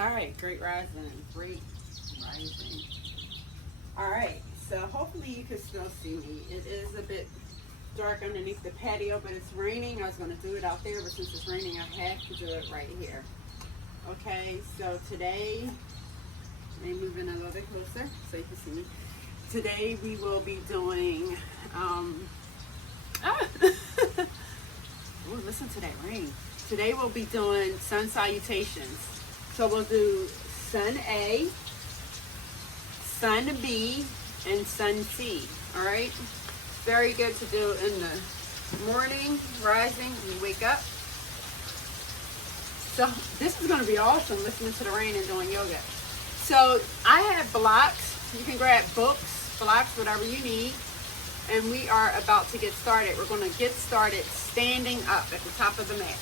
All right, great rising, great rising. All right, so hopefully you can still see me. It is a bit dark underneath the patio, but it's raining. I was going to do it out there, but since it's raining, I have to do it right here. Okay, so today, let me move in a little bit closer so you can see me. Today we will be doing, oh, listen to that rain. Today we'll be doing sun salutations. So we'll do sun A, sun B, and sun C. All right? Very good to do in the morning, rising, when you wake up. So this is going to be awesome, listening to the rain and doing yoga. So I have blocks. You can grab books, blocks, whatever you need. And we are about to get started. We're going to get started standing up at the top of the mat.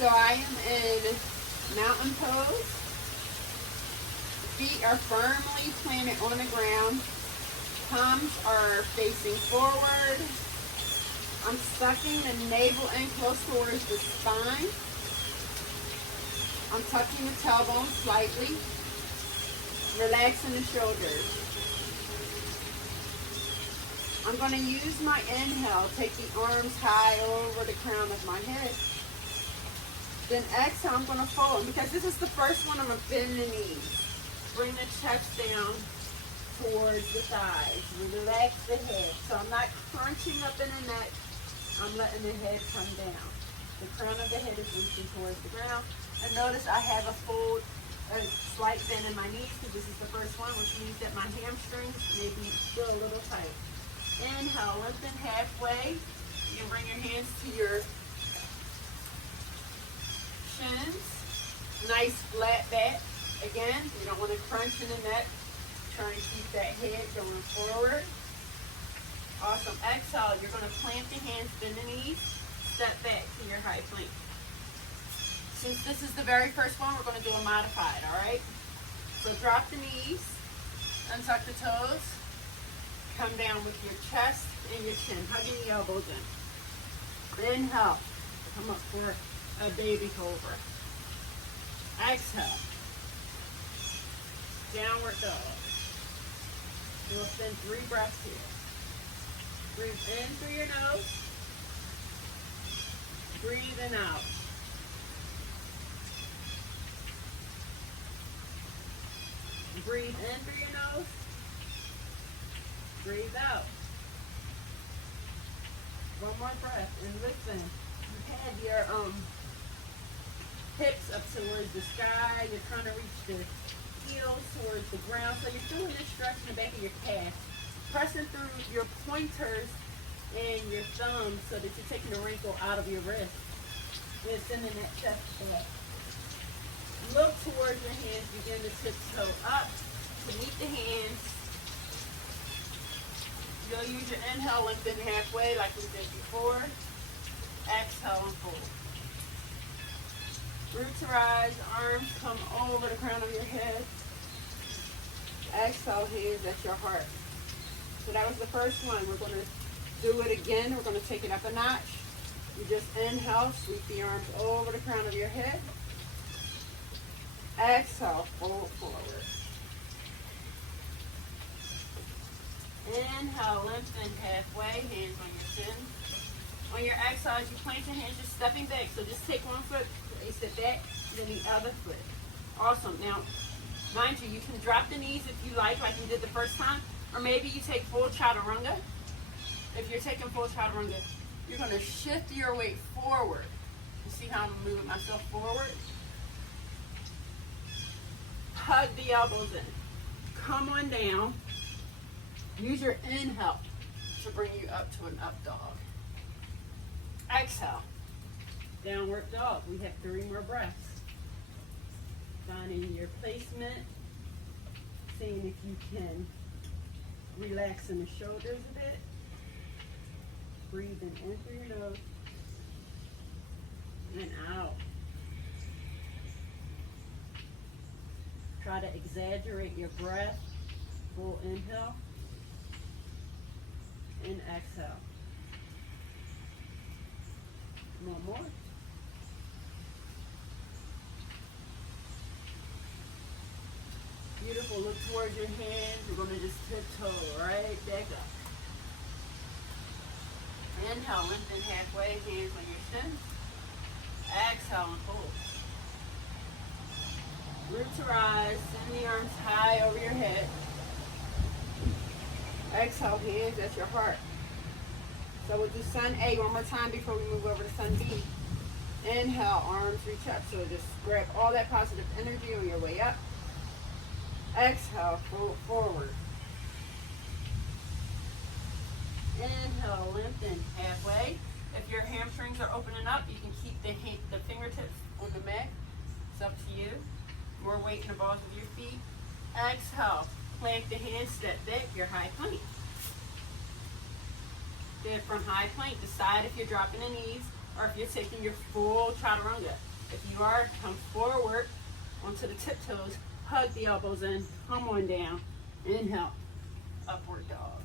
So I am in mountain pose. Feet are firmly planted on the ground. Palms are facing forward. I'm sucking the navel in close towards the spine. I'm tucking the tailbone slightly. Relaxing the shoulders. I'm going to use my inhale. Take the arms high over the crown of my head. Then exhale, I'm going to fold. Because this is the first one, I'm going to bend the knees. Bring the chest down towards the thighs. Relax the head. So I'm not crunching up in the neck. I'm letting the head come down. The crown of the head is reaching towards the ground. And notice I have a slight bend in my knees because this is the first one, which means that my hamstrings may be still a little tight. Inhale, lengthen halfway. You can bring your hands to your shins. Nice flat back. Again, you don't want to crunch in the neck. Trying to keep that head going forward. Awesome. Exhale, you're going to plant the hands, bend the knees, step back to your high plank. Since this is the very first one, we're going to do a modified, all right? So drop the knees, untuck the toes, come down with your chest and your chin, hugging the elbows in. Inhale, come up for a baby cobra. Exhale, downward dog. We'll spend 3 breaths here. Breathe in through your nose. Breathing out. Breathe in through your nose. Breathe out. One more breath. And listen, you had your hips up towards the sky. You're trying to reach the heels towards the ground. So you're doing this stretch in the back of your calf. Pressing through your pointers and your thumbs so that you're taking the wrinkle out of your wrist. And sending that chest back. Look towards your hands. Begin to tiptoe up to meet the hands. You'll use your inhale, lengthen halfway like we did before. Exhale and fold. Root to rise, arms come over the crown of your head. Exhale, hands at your heart. So that was the first one. We're going to do it again. We're going to take it up a notch. You just inhale, sweep the arms over the crown of your head. Exhale, fold forward. Inhale, lengthen halfway, hands on your chin. On your exhale, as you plant your hands, just stepping back. So just take one foot, place it back, then the other foot. Awesome. Now, mind you, you can drop the knees if you like you did the first time. Or maybe you take full chaturanga. If you're taking full chaturanga, you're going to shift your weight forward. You see how I'm moving myself forward? Hug the elbows in. Come on down. Use your inhale to bring you up to an up dog. Exhale. Downward dog. We have 3 more breaths. Finding your placement. Seeing if you can relaxing the shoulders a bit. Breathing in through your nose and out. Try to exaggerate your breath. Full inhale. and exhale. One more. Beautiful. Look towards your hands. You're going to just tiptoe right back up. Inhale, lengthen halfway, hands on your shins. Exhale and fold. Root to rise, send the arms high over your head. Exhale, hands at your heart. So we'll do sun A one more time before we move over to sun B. Inhale, arms reach up. So just grab all that positive energy on your way up. Exhale, fold forward. Inhale, lengthen halfway. If your hamstrings are opening up, you can keep the fingertips on the mat. It's up to you. More weight in the balls of your feet. Exhale, plant the hands, step back, your high plank. Good, from high plank, decide if you're dropping the knees or if you're taking your full chaturanga. If you are, come forward onto the tiptoes, hug the elbows in, come on down. Inhale, upward dog.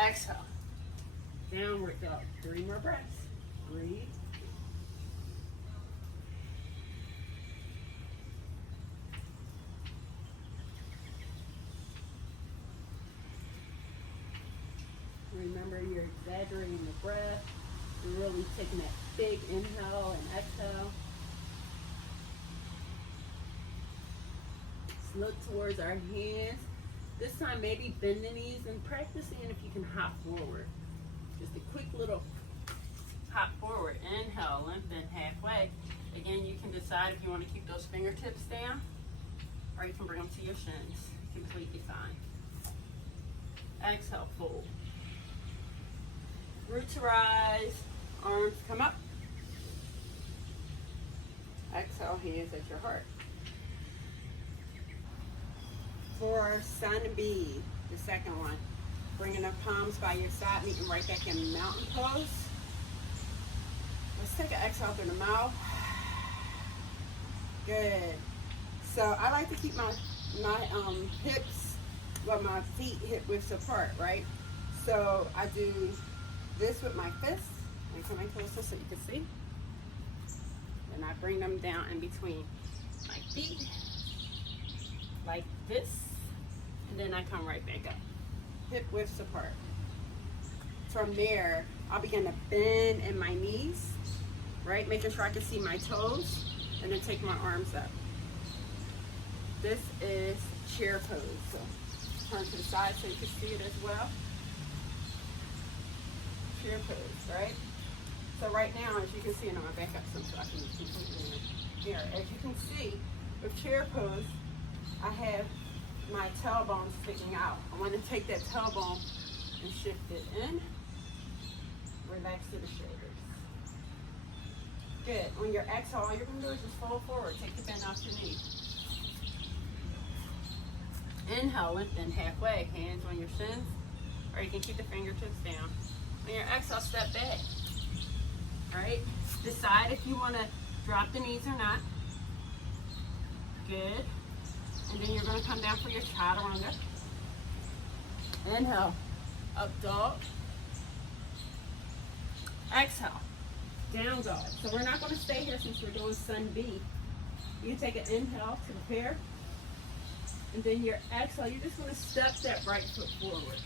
Exhale, downward dog. 3 more breaths. Breathe. Remember, you're exaggerating the breath. You're really taking that big inhale and exhale. Just look towards our hands. This time, maybe bend the knees and practice seeing if you can hop forward. Just a quick little hop forward. Inhale, lengthen halfway. Again, you can decide if you want to keep those fingertips down or you can bring them to your shins. Completely fine. Exhale, fold. Root to rise, arms come up. Exhale, hands at your heart. For sun B, the second one, bringing up palms by your side, meeting right back in mountain pose. Let's take an exhale through the mouth. Good. So I like to keep my hips, well, my feet hip widths apart, right? So I do this with my fists. And come in closer so you can see. And I bring them down in between my feet, like this. And then I come right back up. Hip widths apart. From there, I'll begin to bend in my knees, right? Making sure I can see my toes. And then take my arms up. This is chair pose. So turn to the side so you can see it as well. Chair pose, right? So right now, as you can see, and I'm going to back up some so I can completely here. As you can see, with chair pose, I have my tailbone sticking out. I want to take that tailbone and shift it in. Relax to the shoulders. Good. On your exhale, all you're going to do is just fold forward. Take the bend off your knee. Inhale, lengthen halfway. Hands on your shins, or you can keep the fingertips down. On your exhale, step back. All right? Decide if you want to drop the knees or not. Good. And then you're going to come down for your chaturanga. Inhale, up dog. Exhale, down dog. So we're not going to stay here since we're doing sun B. You take an inhale to prepare. And then your exhale, you're just going to step that right foot forward.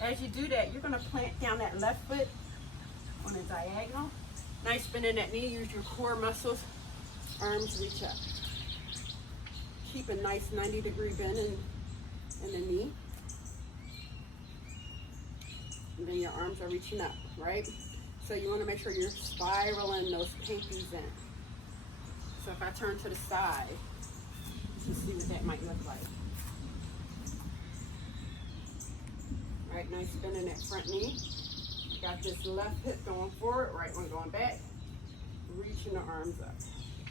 As you do that, you're going to plant down that left foot on a diagonal. Nice bend in that knee. Use your core muscles. Arms reach up. Keep a nice 90-degree bend in the knee. And then your arms are reaching up, right? So you want to make sure you're spiraling those pinkies in. So if I turn to the side, you see what that might look like. All right, nice bend in that front knee. Got this left hip going forward, right one going back. Reaching the arms up,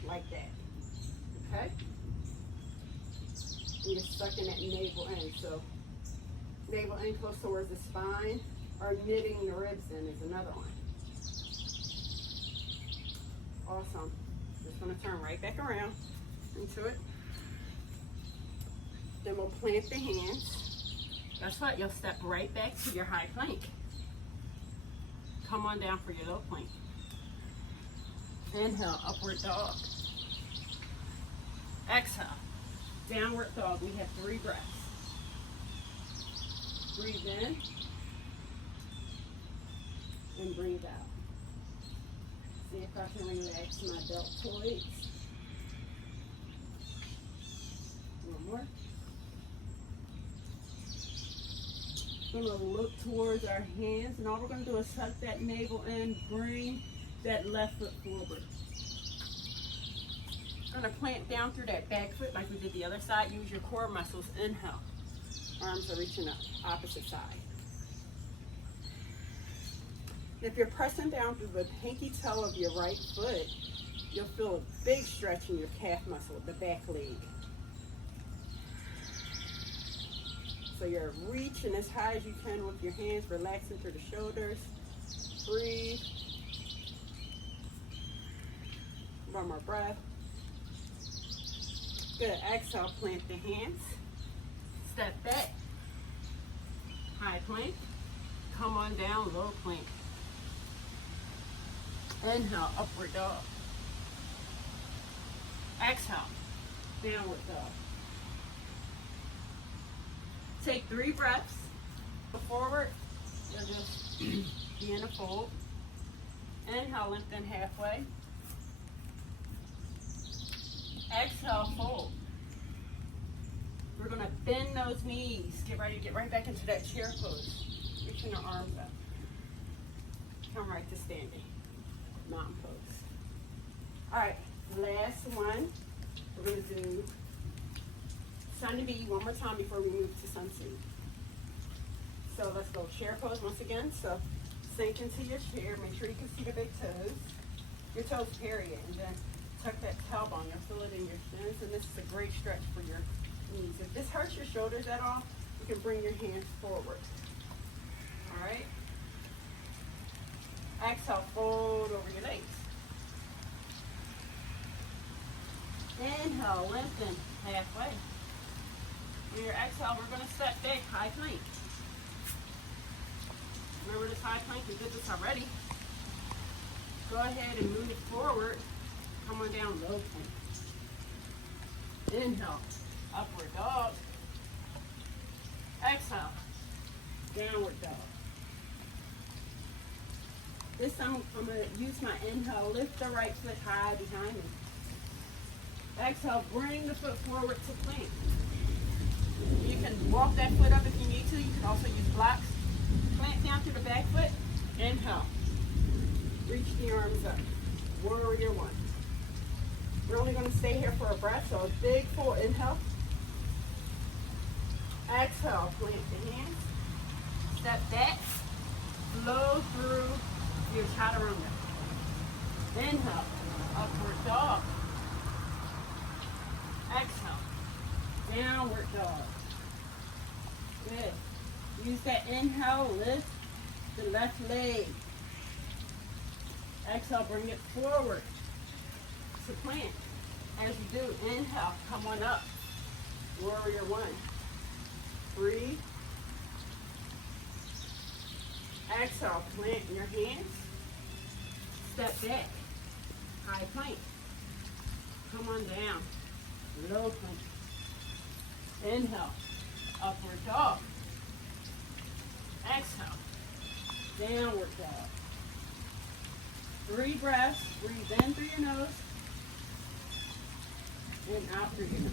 like that. Okay? And you're sucking that navel in. So navel in close towards the spine, or knitting the ribs in is another one. Awesome. Just gonna turn right back around into it. Then we'll plant the hands. Guess what? You'll step right back to your high plank. Come on down for your low plank. Inhale, upward dog. Exhale, downward dog. We have 3 breaths. Breathe in and breathe out. See if I can relax my deltoids. One more. We're going to look towards our hands, and all we're going to do is tuck that navel in, bring that left foot forward. Going to plant down through that back foot like we did the other side. Use your core muscles. Inhale. Arms are reaching up, opposite side. If you're pressing down through the pinky toe of your right foot, you'll feel a big stretch in your calf muscle, the back leg. So you're reaching as high as you can with your hands, relaxing through the shoulders. Breathe. One more breath. Good. Exhale, plant the hands. Step back. High plank. Come on down, low plank. Inhale, upward dog. Exhale, downward dog. Take 3 breaths. Go forward. You'll just be in a fold. Inhale, lengthen halfway. Exhale, fold. We're going to bend those knees. Get ready to get right back into that chair pose. Reaching your arms up. Come right to standing. Mountain pose. All right, last one. We're going to do Sunny B one more time before we move to Sunseed. So let's go chair pose once again. So sink into your chair. Make sure you can see the big toes. Your toes, period. And then tuck that tailbone. You'll feel it in your shins. And this is a great stretch for your knees. If this hurts your shoulders at all, you can bring your hands forward. All right? Exhale, fold over your legs. Inhale, lengthen halfway. On your exhale, we're going to step back, high plank. Remember this high plank? We did this already. Go ahead and move it forward. Come on down, low plank. Inhale, upward dog. Exhale, downward dog. This time I'm going to use my inhale, lift the right foot high behind me. Exhale, bring the foot forward to plank. You can walk that foot up if you need to. You can also use blocks. Plant down through the back foot. Inhale. Reach the arms up. Warrior one. We're only going to stay here for a breath, so a big full inhale. Exhale, plant the hands. Step back. Flow through your chaturanga. Inhale, upward dog. Exhale, downward dog. Good. Use that inhale, lift the left leg. Exhale, bring it forward to plant. As you do, inhale, come on up. Warrior one. Breathe. Exhale, plant in your hands. Step back. High plank. Come on down. Low plank. Inhale. Upward dog. Exhale. Downward dog. 3 breaths. Breathe in through your nose. And out through your nose.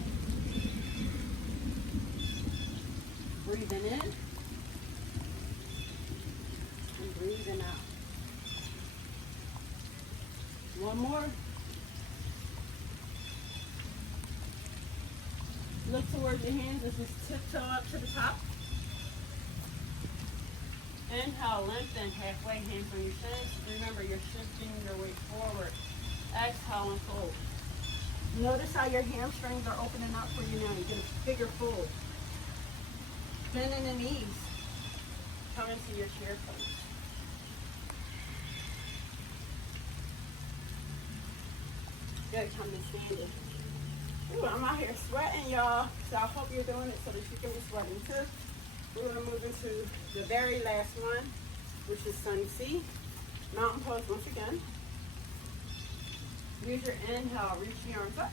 Breathing in. And breathing out. One more. Look towards your hands and just tiptoe up to the top. Inhale, lengthen halfway, hands on your shins. Remember, you're shifting your weight forward. Exhale and fold. Notice how your hamstrings are opening up for you now. You get a bigger fold. Bending the knees. Come into your chair pose. Good, come to standing. Ooh, I'm out here sweating, y'all. So I hope you're doing it so that you can be sweating too. We're going to move into the very last one, which is Sunny C. Mountain pose once again. Use your inhale, reach the arms up.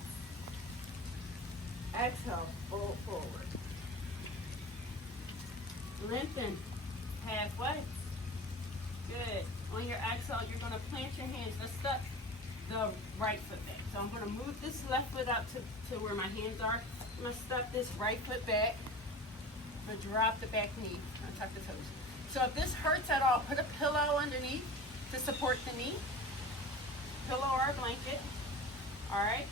Exhale, fold forward. Lengthen halfway. Good. On your exhale, you're going to plant your hands. Let's step the right foot back. So I'm going to move this left foot up to where my hands are. I'm going to step this right foot back. I'm going to drop the back knee. Untuck the toes. So if this hurts at all, put a pillow underneath to support the knee. Pillow or a blanket. All right.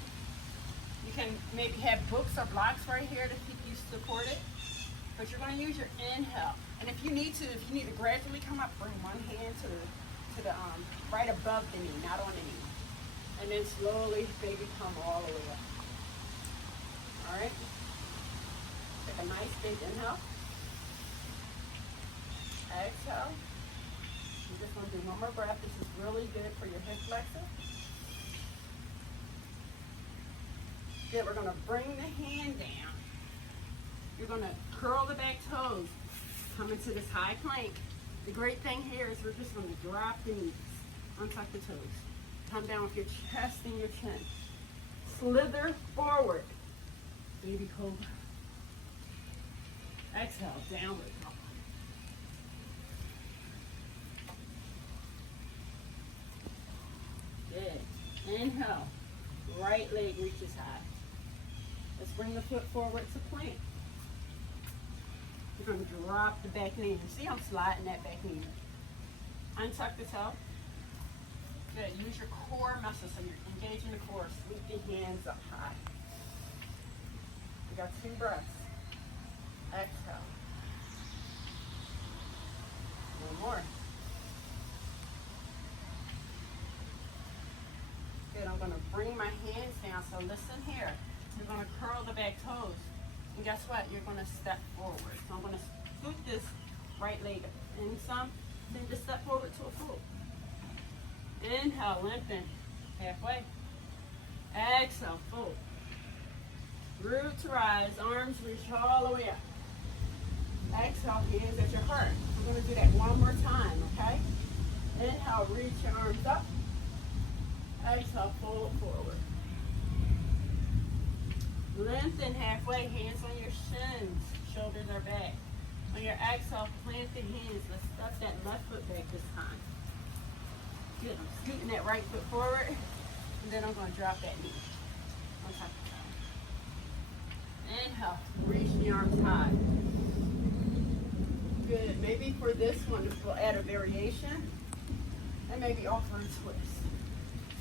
You can maybe have books or blocks right here to keep you supported. But you're going to use your inhale. And if you need to gradually come up, bring one hand to the right above the knee, not on the knee. And then slowly, baby, come all the way up. All right. Take a nice big inhale. Exhale. You're just going to do one more breath. This is really good for your hip flexor. Good. We're going to bring the hand down. You're going to curl the back toes. Come into this high plank. The great thing here is we're just going to drop the knees. Untuck the toes. Come down with your chest and your chin. Slither forward. Baby cobra. Exhale, downward dog. Good. Inhale. Right leg reaches high. Let's bring the foot forward to plank. You're going to drop the back knee. You see I'm sliding that back knee. Untuck the toe. Good. Use your core muscles so you're engaging the core. Sweep the hands up high. We got 2 breaths. Exhale. One more. Good. I'm going to bring my hands down. So listen here. You're going to curl the back toes. And guess what? You're going to step forward. So I'm going to scoot this right leg in some, then just step forward to a fold. Inhale, lengthen, halfway. Exhale, fold. Root to rise, arms reach all the way up. Exhale, hands at your heart. We're going to do that one more time, okay? Inhale, reach your arms up. Exhale, fold forward. Lengthen halfway, hands on your shins, shoulders are back. On your exhale, plant the hands. Let's step that left foot back this time. Good, I'm scooting that right foot forward, and then I'm going to drop that knee on top of the toe. Inhale, reach the arms high. Good, maybe for this one, we'll add a variation, and maybe offer a twist.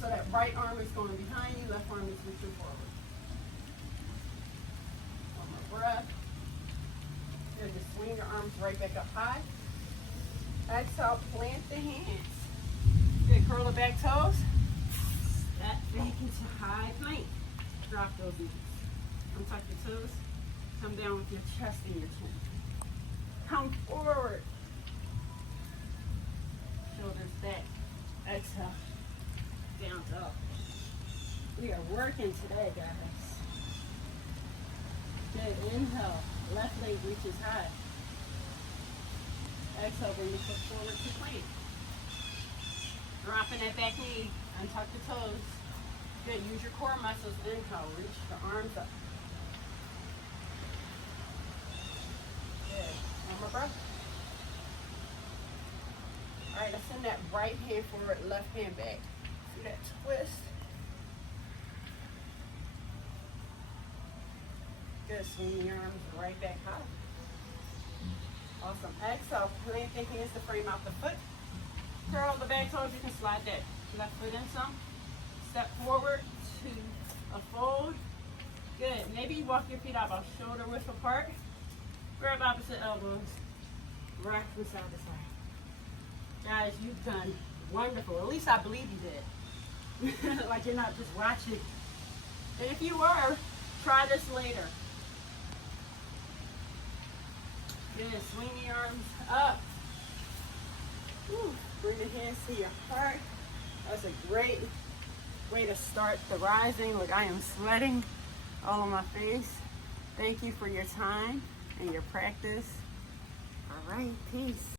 So that right arm is going behind you, left arm is reaching forward. Breath. Good. Just swing your arms right back up high. Exhale, plant the hands. Good. Curl the back toes. Step back into high plank. Drop those knees. Untuck your toes. Come down with your chest and your chin. Come forward. Shoulders back. Exhale. Down dog. We are working today, guys. Good. Inhale. Left leg reaches high. Exhale. Bring the foot forward to plank. Dropping that back knee. Untuck the toes. Good. Use your core muscles. Inhale. Reach the arms up. Good. One more breath. All right. Let's send that right hand forward, left hand back. See that twist? Good. Swing your arms right back high. Awesome. Exhale. Plant the hands to frame out the foot. Curl the back toes. You can slide that left foot in some. Step forward to a fold. Good. Maybe you walk your feet out about shoulder width apart. Grab opposite elbows. Rock from side to side. Guys, you've done wonderful. At least I believe you did. Like you're not just watching. And if you were, try this later. Good. Swing the arms up. Whew. Bring the hands to your heart. That's a great way to start the rising. Look, I am sweating all on my face. Thank you for your time and your practice. Bye. Peace.